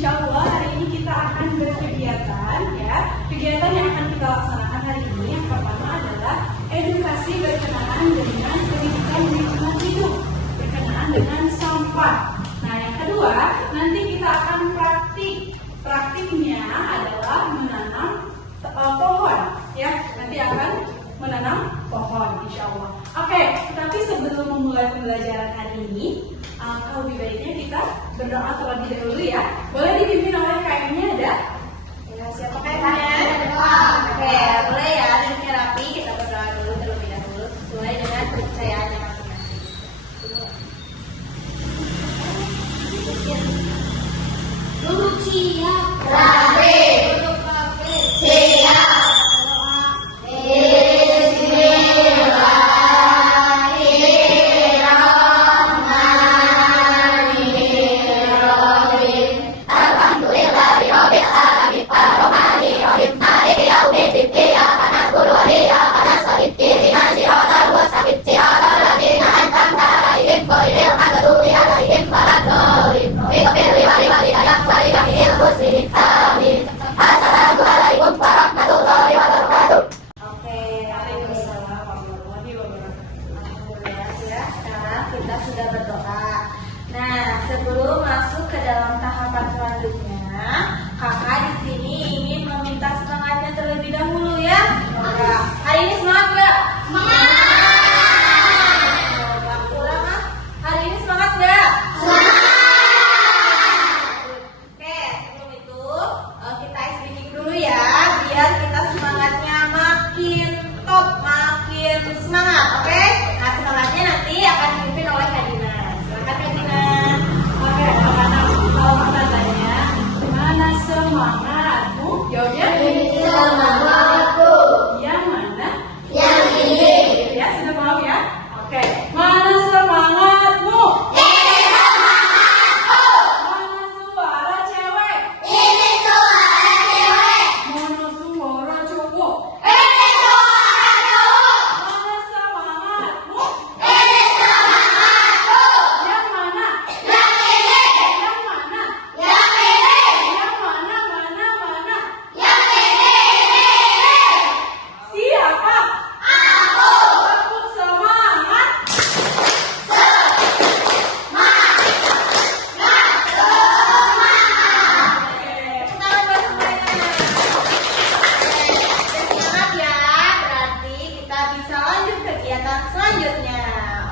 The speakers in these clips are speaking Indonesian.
insya Allah hari ini kita akan berkegiatan ya. Kegiatan yang akan kita laksanakan hari ini yang pertama adalah edukasi berkenaan dengan pendidikan lingkungan hidup, berkenaan dengan sampah. Nah yang kedua nanti kita akan praktik. Praktiknya adalah menanam pohon ya. Nanti akan menanam pohon insya Allah. Oke, tapi sebelum memulai pembelajaran hari ini, lebih baiknya kita berdoa terlebih dahulu ya. Boleh dipimpin oleh KM-nya ada? Ya, siapa KM-nya? Oke, boleh ya, duduknya rapi. Kita berdoa dulu terlebih dahulu sesuai dengan kepercayaannya masing-masing. Duduk siap. Rapi. Duduk rapi. Siap. Kita sudah berdoa. Nah, sebelum masuk ke dalam tahapan selanjutnya, kakak di sini ingin meminta semangatnya terlebih dahulu ya. Hari ini semangat nggak? Semangat. Kurang ah? Hari ini semangat nggak? Semangat. Oke, sebelum itu kita ice breaking dulu ya, biar kita semangatnya makin top, makin semangat. Oke? Nah, semangatnya nanti akan dipimpin oleh Kak Dina. Silakan Kak Dina. Oke, anak-anak, kalau pertanyaannya, mana semangatmu? Jawabnya? Semangatku. Yang mana? Yang ini. Ya, sudah paham ya? Oke. Mana semangatmu? Ini semangatku. Mana suara cewek? Ini suara cewek. Mana suara cowok? Ini suara cowok. Mana semangatmu? Ini semangatku. Yang mana? Yang ini. Yang mana? Yang ini. Yang mana? Yang ini. Siapa? Aku. Aku semangat. Semangat ya, berarti kita bisa lanjut kegiatan selanjutnya.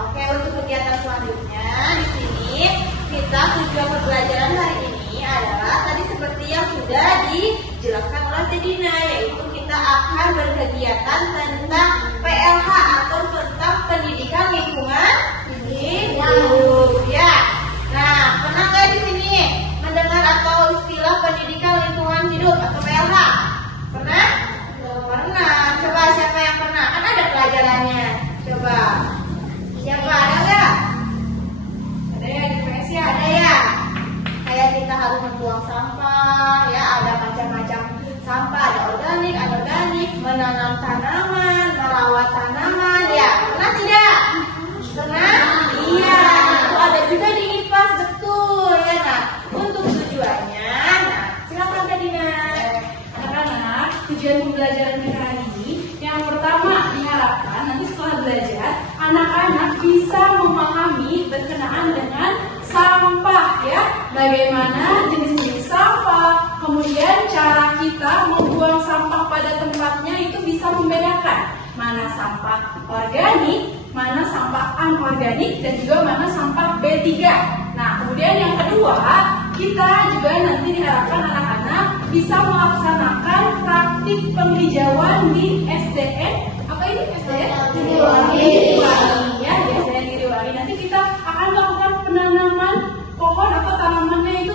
Oke, untuk kegiatan selanjutnya di sini kita tujuan pembelajaran hari ini adalah tadi seperti yang sudah dijelaskan oleh Teh Dina, yaitu kita akan berkegiatan tentang PLH atau tentang pendidikan lingkungan hidup ya. Nah, pernah nggak di sini mendengar atau istilah pendidikan lingkungan hidup atau PLH? Pernah? Pernah. Coba siapa yang pernah? Kan ada pelajarannya. Coba. Siapa? Ada nggak? Ada ya di PS ya? Ada ya? Kayak kita harus membuang sampah, ya ada macam-macam sampah, ada organik, anorganik, menanam tanaman, merawat tanaman, ya. Pernah tidak? Pernah? Iya. Itu ada juga di IPAS, betul ya. Nah, untuk tujuannya, nah silakan Kak Dina. Anak-anak, tujuan pembelajaran kita hari ini yang pertama diharapkan nanti setelah belajar anak-anak bisa memahami berkenaan dengan sampah ya, bagaimana jenis-jenis sampah, kemudian cara kita membuang sampah pada tempatnya itu bisa membedakan mana sampah organik, mana sampah anorganik, dan juga mana sampah B3. Nah, kemudian yang kedua, kita juga nanti diharapkan anak-anak bisa melaksanakan praktik penghijauan di SDN. Apa ini SDN? Giriwangi. Ya, di SDN Giriwangi. Nanti kita akan melakukan penanaman pohon atau tanamannya itu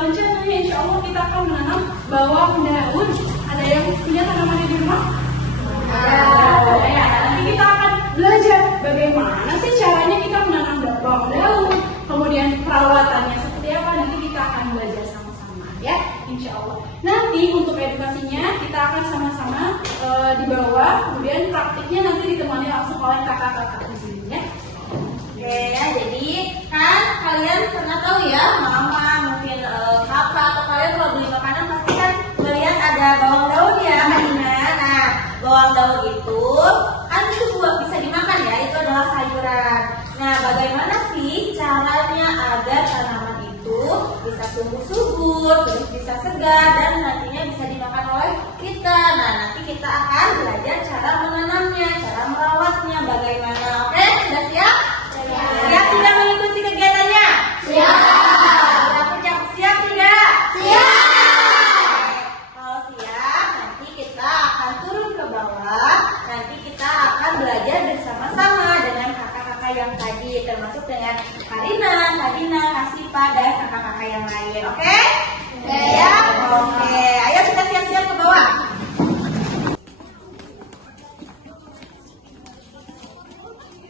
rencananya insya Allah kita akan menanam bawang daun. Ada yang punya tanamannya di rumah? Ada ya. Nanti kita akan belajar bagaimana sih caranya kita menanam bawang daun, kemudian perawatannya seperti apa. Nanti kita akan belajar sama-sama ya, insya Allah. Nanti untuk edukasinya kita akan sama-sama di bawah, kemudian praktiknya nanti ditemani langsung oleh kakak-kakak di sini ya. Oke ya, jadi kan kalian pernah tahu ya, mama mungkin kakak atau tumbuh subur, terus bisa segar dan nantinya bisa dimakan oleh kita. Nah, nanti kita akan belajar cara menanamnya, cara merawatnya, bagaimana. Oke, sudah siap? Siap tidak mengikuti kegiatannya? Siap. Siap tidak? Siap. Kalau siap, nanti kita akan turun ke bawah. Nanti kita akan belajar bersama-sama dengan kakak-kakak yang tadi, termasuk dengan Karina, Kasipa, dan kakak-kakak yang lain. Oke? Siap? Oke. Ayo kita siap-siap ke bawah.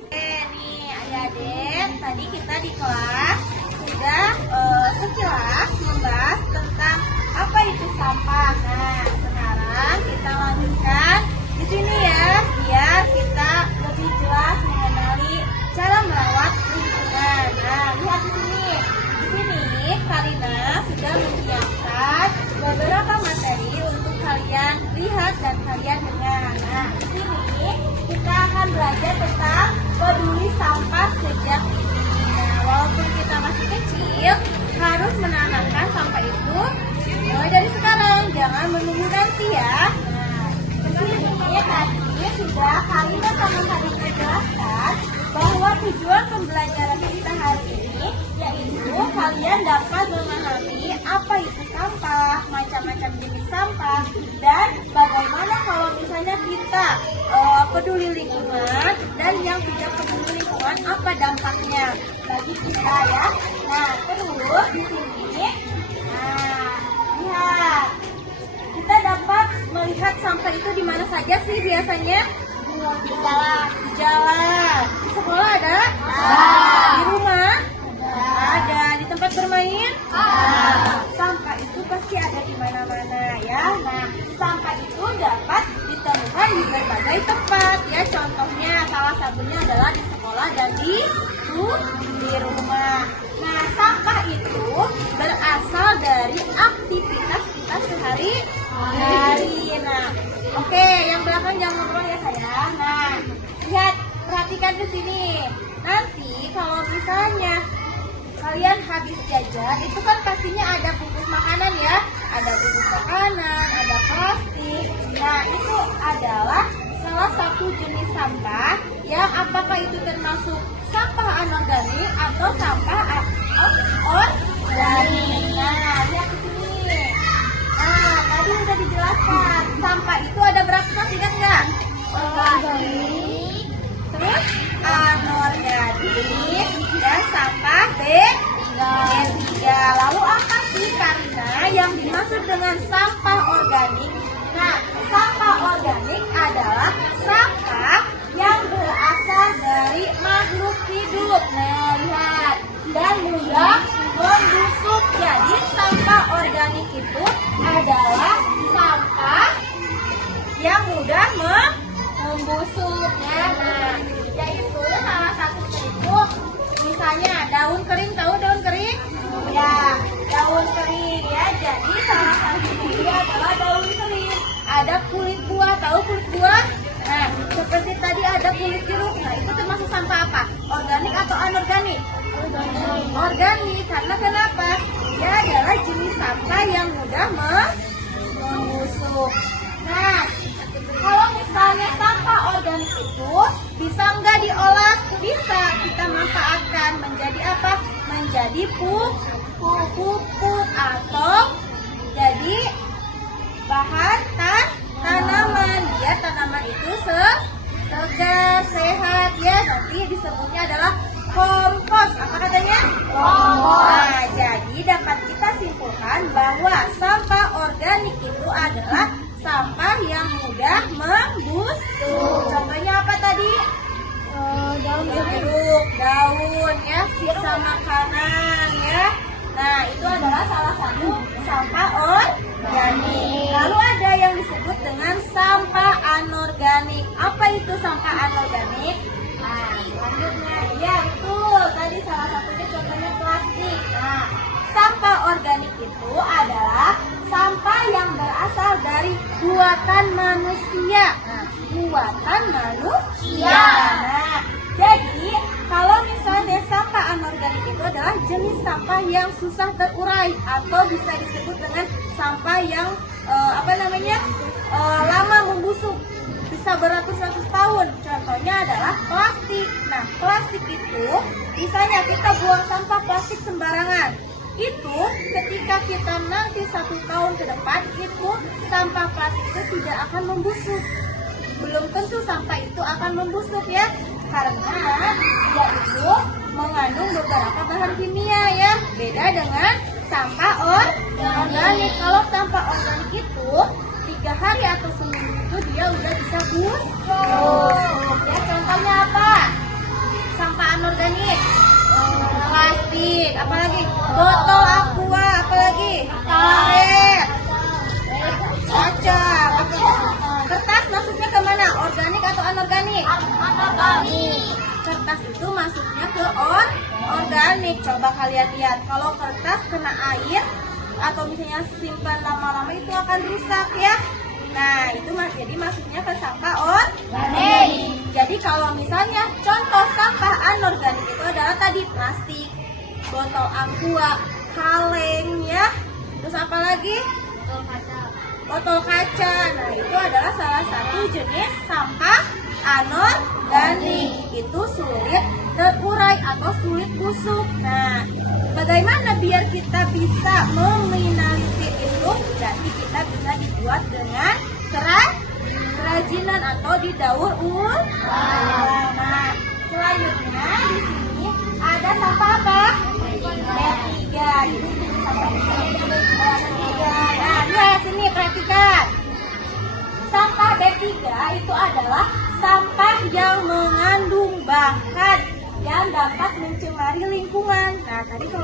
Oke, nih adik-adik, tadi kita di kelas sudah sekilas membahas tentang apa itu sampah. Nah, sekarang kita lanjutkan di sini ya, biar kita lebih jelas mengenali cara merawat lingkungan. Nah, lihat di sini. Di sini Karina sudah menyiapkan beberapa materi untuk kalian lihat dan kalian dengar. Nah, di sini kita akan belajar tentang peduli sampah sejak dini. Nah, walaupun kita masih kecil, harus menanamkan sampah itu mulai dari sekarang, jangan menunggu nanti ya. Nah, di sini tadi sudah Karina sama Karina jelaskan bahwa tujuan pembelajaran kita hari ini yaitu kalian dapat memahami apa itu sampah, macam-macam jenis sampah, dan bagaimana kalau misalnya kita peduli lingkungan dan yang tidak peduli lingkungan apa dampaknya bagi kita ya. Nah, terus di sini, nah lihat, kita dapat melihat sampah itu di mana saja sih biasanya? Di jalan. Di sekolah ada? Di rumah? Ada. Di tempat bermain? Sampah itu pasti ada di mana-mana ya. Nah, sampah itu dapat ditemukan di berbagai tempat ya. Contohnya salah satunya adalah di sekolah dan di rumah. Nah, sampah itu berasal dari aktivitas kita sehari-hari. Nah, oke, yang belakang jangan ngobrol ya sayang. Nah, lihat, perhatikan di sini. Nanti kalau misalnya kalian habis jajan, itu kan pastinya ada bungkus makanan ya. Ada bungkus makanan, ada plastik. Nah, itu adalah salah satu jenis sampah yang apakah itu termasuk sampah anorganik atau sampah organik. Nah, lihat di sini. Nah, tadi sudah dijelaskan. Sampah itu ada berapa kelas, ingat nggak? Organik, terus anorganik, dan sampah B3. Lalu apa sih Karina yang dimaksud dengan sampah organik? Nah, sampah organik adalah sampah yang berasal dari makhluk hidup. Nah, lihat, dan mudah membusuk. Jadi sampah organik itu adalah sampah yang mudah membusuk ya. Nah, yaitu salah satunya itu misalnya daun kering, tahu daun kering? Ya, daun kering ya. Jadi salah satunya adalah daun kering. Ada kulit buah, tahu kulit buah? Nah, seperti tadi ada kulit jeruk. Nah, itu termasuk sampah apa? Organik atau anorganik? Organik. Karena kenapa? Dia adalah jenis sampah yang mudah membusuk. Nah, kalau misalnya sampah organik itu bisa nggak diolah? Bisa. Kita manfaatkan menjadi apa? Menjadi pupuk atau jadi bahan tanaman. Biar tanaman itu segar, sehat ya. Nanti disebutnya adalah kompos. Apa katanya? Kompos. Nah, jadi dapat kita simpulkan bahwa sampah organik itu adalah sampah yang mudah membusuk. Contohnya apa tadi? Daun jeruk, daun ya, sisa makanan ya. Nah, itu adalah salah satu sampah organik. Lalu ada yang disebut dengan sampah anorganik. Apa itu sampah anorganik? Nah, selanjutnya, ya betul. Tadi salah satunya contohnya plastik. Nah, sampah organik itu adalah sampah yang berasal dari buatan manusia. Nah, buatan manusia. Nah, jadi kalau misalnya sampah anorganik itu adalah jenis sampah yang susah terurai atau bisa disebut dengan sampah yang lama membusuk, bisa beratus-ratus tahun. Contohnya adalah plastik. Nah, plastik itu misalnya kita buang sampah plastik sembarangan. Itu ketika kita nanti 1 tahun ke depan itu sampah plastik itu tidak akan membusuk. Belum tentu sampah itu akan membusuk ya, karena dia itu mengandung beberapa bahan kimia ya. Beda dengan sampah organik. Kalau sampah organik itu 3 hari atau seminggu itu dia udah bisa busuk. Ya, contohnya apa? Sampah anorganik, plastik, apalagi botol aqua, apalagi karet, kaca, kertas masuknya ke mana? Organik atau anorganik? Anorganik. Kertas itu masuknya ke organik. Coba kalian lihat, kalau kertas kena air atau misalnya simpan lama-lama itu akan rusak ya. Nah, itu jadi masuknya ke sampah organik. Jadi kalau misalnya contoh sampah anorganik itu adalah tadi plastik, botol aqua, kaleng ya. Terus apa lagi? Botol kaca. Nah, itu adalah salah satu jenis sampah anorganik. Itu sulit terurai atau sulit busuk. Nah, bagaimana biar kita bisa meminimalisir itu? Berarti kita bisa dibuat dengan kerajinan atau didaur ulang. Nah, selanjutnya di sini ada sampah apa? B3. Ini sampah B3. Nah, lihat sini, perhatikan. Sampah B3 itu adalah sampah yang mengandung bahan yang dapat mencemari lingkungan. Nah, tadi kan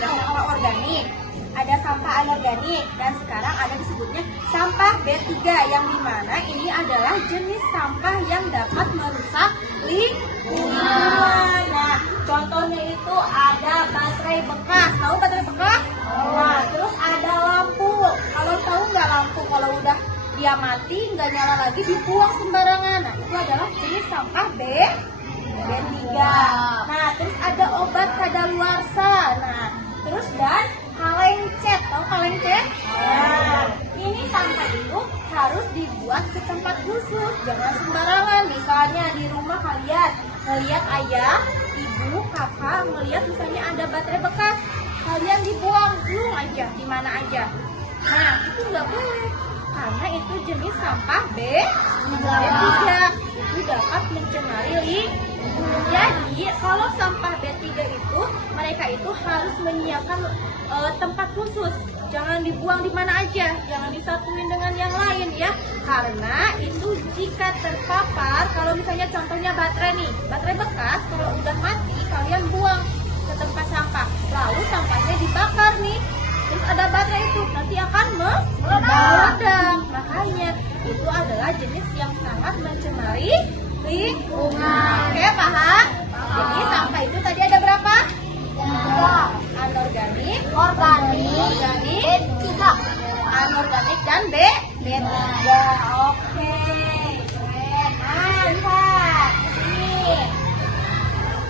ada sampah organik, ada sampah anorganik, dan sekarang ada disebutnya sampah B3 yang dimana ini adalah jenis sampah yang dapat merusak lingkungan. Nah, contohnya itu ada baterai bekas. Tahu baterai bekas? Nah, terus ada lampu. Kalau tahu nggak lampu kalau udah dia mati nggak nyala lagi dibuang sembarangan. Nah, itu adalah jenis sampah B3. Nah, terus ada obat kadaluarsa. Nah, terus dan kaleng cat. Tahu kaleng cat? Nah, ini sampah itu harus dibuat ke tempat khusus, jangan sembarangan. Misalnya di rumah kalian melihat ayah, ibu, kakak melihat misalnya ada baterai bekas, kalian dibuang aja di mana aja. Nah, itu nggak boleh, karena itu jenis sampah B3. Itu dapat mencemari lingkungan. Jadi kalau sampah B3 itu mereka itu harus menyiapkan tempat khusus. Jangan dibuang di mana aja, jangan disatuin dengan yang lain ya. Karena itu jika terpapar, kalau misalnya contohnya baterai nih, baterai bekas kalau udah mati kalian buang ke tempat sampah. Lalu sampahnya dibakar nih. Terus ada baterai itu nanti akan meledak. Makanya itu adalah jenis yang sangat mencemari lingkungan. Oke, paham? Jadi sampah itu tadi ada berapa? 3. Anorganik, organik, 3. Anorganik dan B3. Oke. Nah, lihat ini.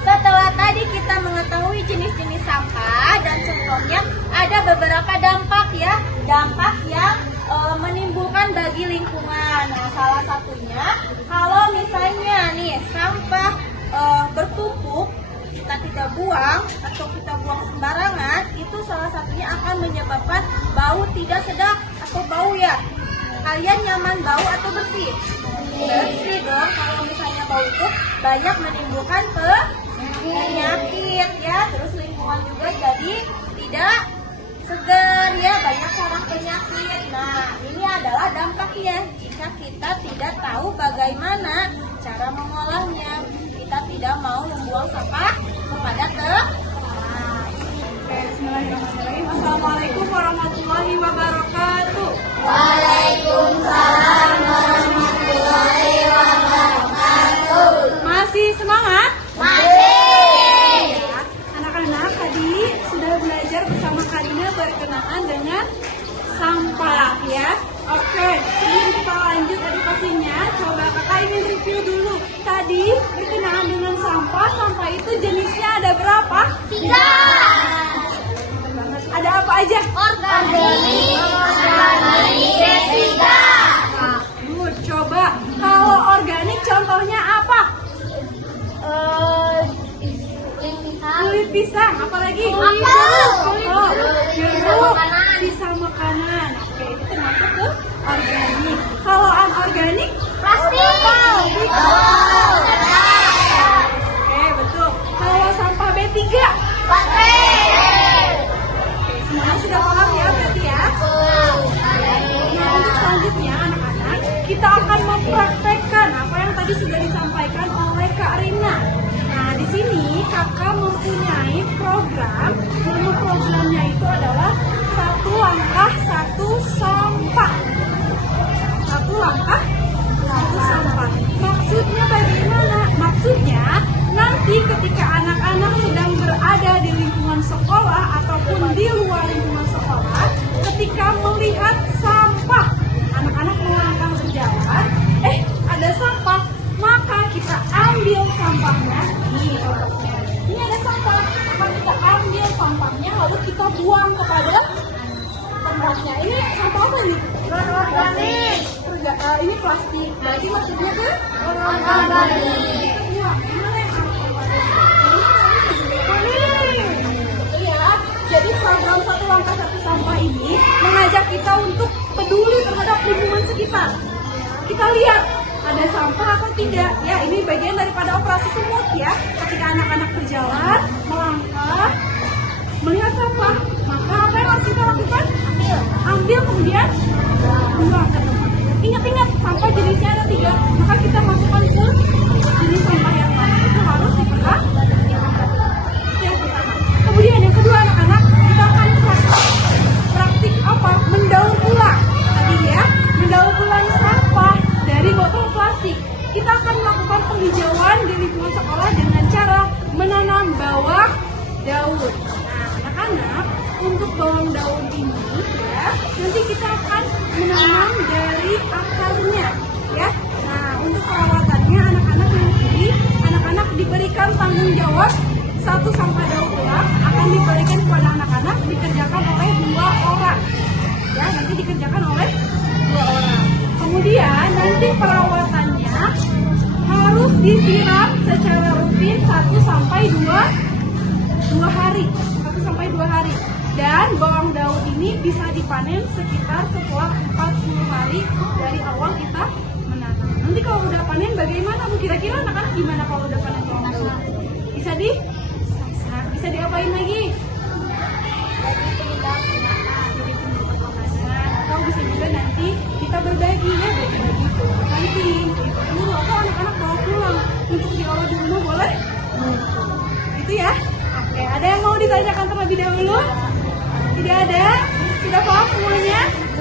Setelah tadi kita mengetahui jenis-jenis sampah dan contohnya, ada beberapa dampak ya, dampak yang menimbulkan bagi lingkungan. Nah, salah satunya kalau misalnya nih sampah bertumpuk, kita tidak buang atau kita buang sembarangan, itu salah satunya akan menyebabkan bau tidak sedap atau bau ya. Kalian nyaman bau atau bersih? Bersih dong. Kalau misalnya bau itu banyak menimbulkan penyakit ya, terus lingkungan juga jadi tidak segar ya, banyak sarang penyakit. Nah, ini adalah dampaknya jika kita tidak tahu bagaimana cara mengolahnya. Kita tidak mau membuang sampah kepada Bismillahirrahmanirrahim. Assalamualaikum warahmatullahi wabarakatuh. Waalaikumsalam warahmatullahi wabarakatuh. Masih semangat? Masih. Anak-anak tadi sudah belajar bersama Karina berkenaan dengan sampah ya. Oke, sebelum kita lanjut edukasinya, coba kakak ingin review dulu. Tadi berkenaan dengan sampah itu jenisnya ada berapa? 3. Ada apa aja? Organik, B3. Good, coba. Kalau organik contohnya apa? Kulit pisang, apalagi? Jeruk, sisa makanan. Oke, itu termasuk ke organik. Kalau anorganik? Plastik. Oke, betul. Kalau sampah B3? Baterai. Oke, semuanya sudah paham ya berarti ya? Nah, untuk selanjutnya anak-anak, kita akan mempraktekkan apa yang tadi sudah disampaikan oleh Kak Rina. Nah, di sini kakak mempunyai program. Nama programnya itu adalah satu langkah satu sampah. Satu langkah satu sampah. Maksudnya bagaimana? Maksudnya nanti ketika anak-anak sedang berada di lingkungan sekolah ataupun di luar lingkungan sekolah, ketika melihat sampah, anak-anak melangkah berjalan, ada sampah, maka kita ambil sampahnya. Ini contohnya. Ini ada sampah, maka kita ambil sampahnya lalu kita buang kepada tempatnya. Ini sampah apa nih? Organik. Ini plastik. Berarti maksudnya ke Organik. Iya, gimana ya? Iya, jadi program satu langkah satu sampah ini mengajak kita untuk peduli terhadap lingkungan sekitar. Kita lihat ada sampah atau tidak. Ya, ini bagian daripada operasi semut ya. Ketika anak-anak berjalan, melangkah, melihat sampah, maka apa yang harus kita lakukan? Ambil kemudian buang ke tempat. Ingat-ingat, sampah jenisnya ada 3, maka kita masukkan ke jenis sampah yang mana. Itu harus diperhatikan. Yang pertama. Kemudian yang kedua anak-anak, kita akan praktik apa? Mendaur ulang. Tadi ya, mendaur ulang sampah dari botol plastik. Kita akan melakukan penghijauan di lingkungan sekolah dengan cara menanam bawang daun. Nah, anak-anak, untuk bawang daun ini ya, nanti kita akan menanam dari akarnya ya. Nah, untuk perawatannya anak-anak diberikan tanggung jawab satu sampah daur ulang akan diberikan kepada anak-anak, dikerjakan oleh 2 orang ya, nanti dikerjakan oleh 2 orang. Kemudian nanti perawatannya harus disiram secara rutin 1 sampai 2 hari. 1 sampai 2 hari. Dan bawang daun ini bisa dipanen sekitar setelah 40 hari dari awal kita menanam. Nanti kalau udah panen bagaimana Bu? Kira-kira anak-anak gimana kalau udah panen bawang daun? Bisa diapain lagi? Atau bisa juga nanti kita berbagi ya, bagi-bagi ke kantin, dulu atau anak-anak bawa pulang untuk diolah di rumah boleh? Itu ya. Oke, ada yang mau ditanyakan terlebih dahulu? Tidak ada? Sudah paham semuanya?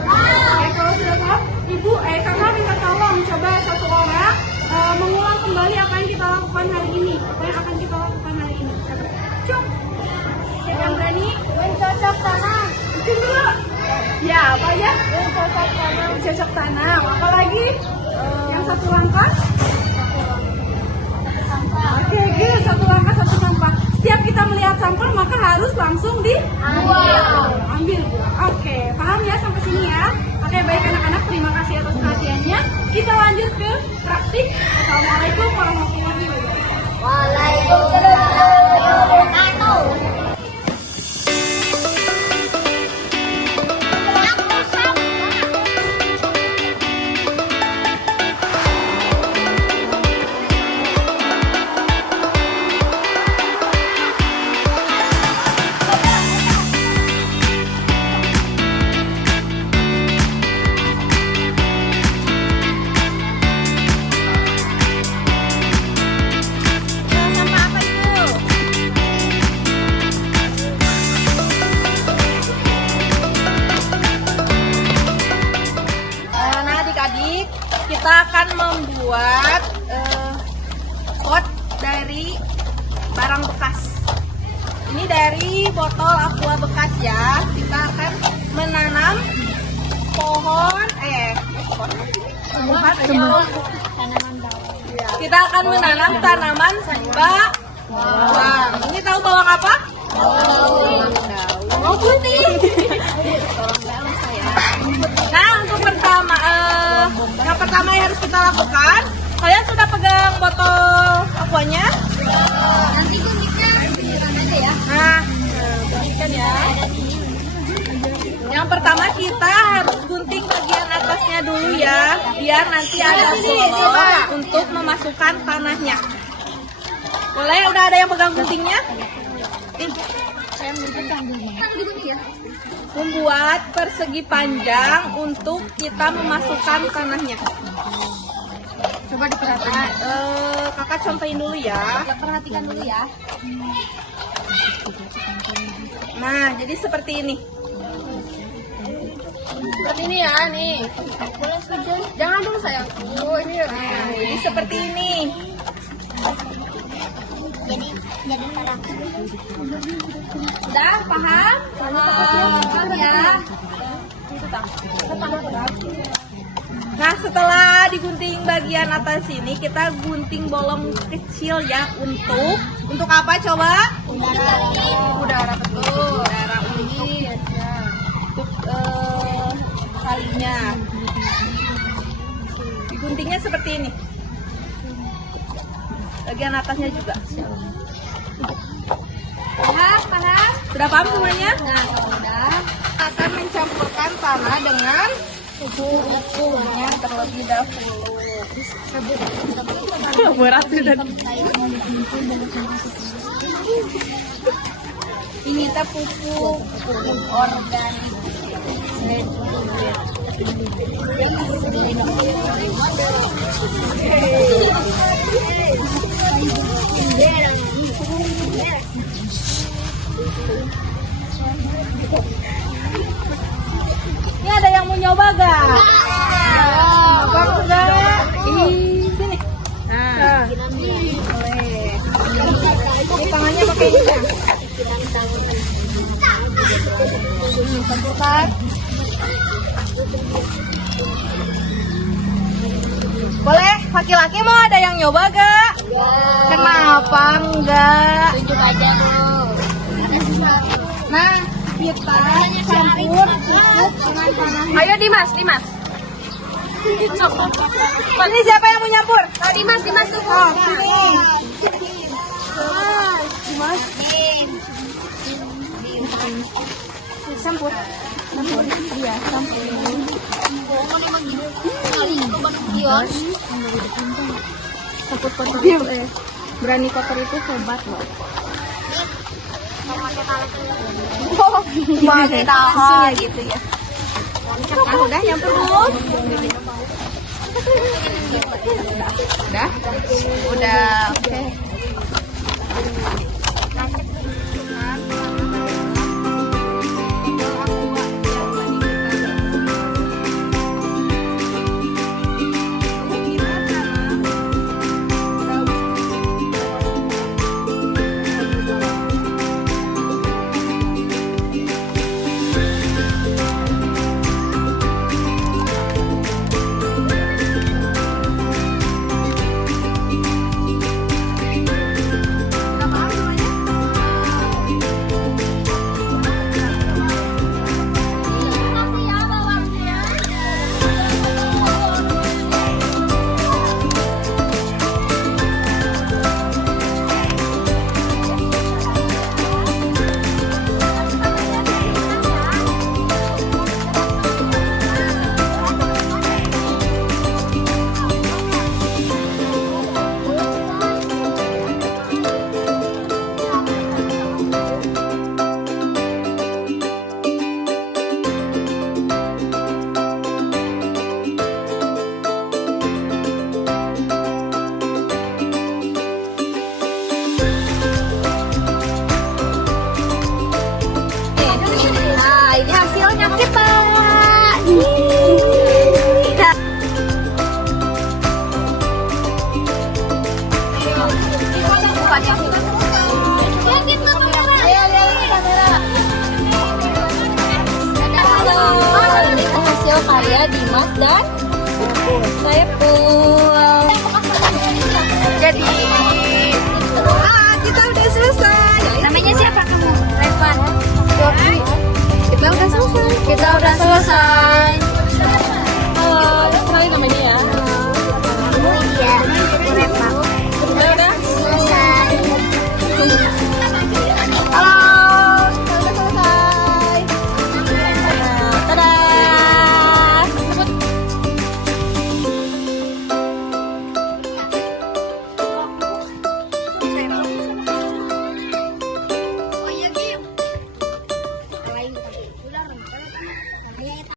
Oke, kalau sudah paham, kakak minta tolong coba 1 orang mengulang kembali apa yang kita lakukan hari ini. Apa yang akan kita lakukan hari ini? Cuk. Siapa yang berani? Mencocok tanam. Bikin dulu. Ya, apa aja? Mencocok tanam. Mencocok tanam. Apalagi? Yang 1 langkah? Oke, good. 1 langkah 1 sampah. Setiap kita melihat sampah maka harus langsung ambil. Oke, paham ya sampai sini ya? Oke, baik anak-anak, terima kasih atas perhatiannya. Kita lanjut ke praktik. Assalamualaikum warahmatullahi wabarakatuh. Waalaikumsalam warahmatullahi wabarakatuh. Kita akan membuat pot dari barang bekas. Ini dari botol aqua bekas ya. Kita akan menanam pohon kita akan menanam tanaman bawang. Ini tahu bawang apa? Oh, putih. Nah, untuk yang pertama yang harus kita lakukan, kalian sudah pegang botol aquanya? Nanti guntingnya beneran aja ya. Nah, guntingkan ya. Yang pertama kita harus gunting bagian atasnya dulu ya, biar nanti ada bolong untuk memasukkan tanahnya. Boleh? Udah ada yang pegang guntingnya? Membuat persegi panjang untuk kita memasukkan tanahnya. Coba diperhatikan. Kakak contohin dulu ya. Perhatikan dulu ya. Nah, jadi seperti ini. Seperti ini ya, nih. Jangan dulu sayang. Oh, ini ya. Nah, jadi seperti ini. Jadi terang. Udah paham? Paham ya. Nah, setelah digunting bagian atas ini, kita gunting bolong kecil ya untuk apa coba? Udara, betul. Udara ungit. Untuk talinya. Diguntingnya seperti ini. Bagian atasnya juga. Paham? Sudah paham semuanya? Nah, udah. Akan mencampurkan tanah dengan bumbunya terlebih dahulu. Berat sudah. Ini teh pupuk organik. Ini ada yang mau nyoba gak? Bagus gak? Sini. Nah, boleh. Ini tangannya pakai ini ya. Campurkan. Boleh, laki-laki mau ada yang nyoba gak? Kenapa enggak? Tunjuk aja dulu. Nah, kita campur pupuk dengan tanah. Ayo Dimas. Ini siapa yang mau nyampur? Dimas tuh. Oh, sini. Dimas. Campur. Iya, campur. Kotor itu berani kotor itu hebat loh. Pakai tangan gitu ya. Nah, udah nyampur dulu. Udah, oke. Saya Dimas dan Saya pulang. Jadi kita udah selesai. namanya siapa kamu? Kita udah selesai.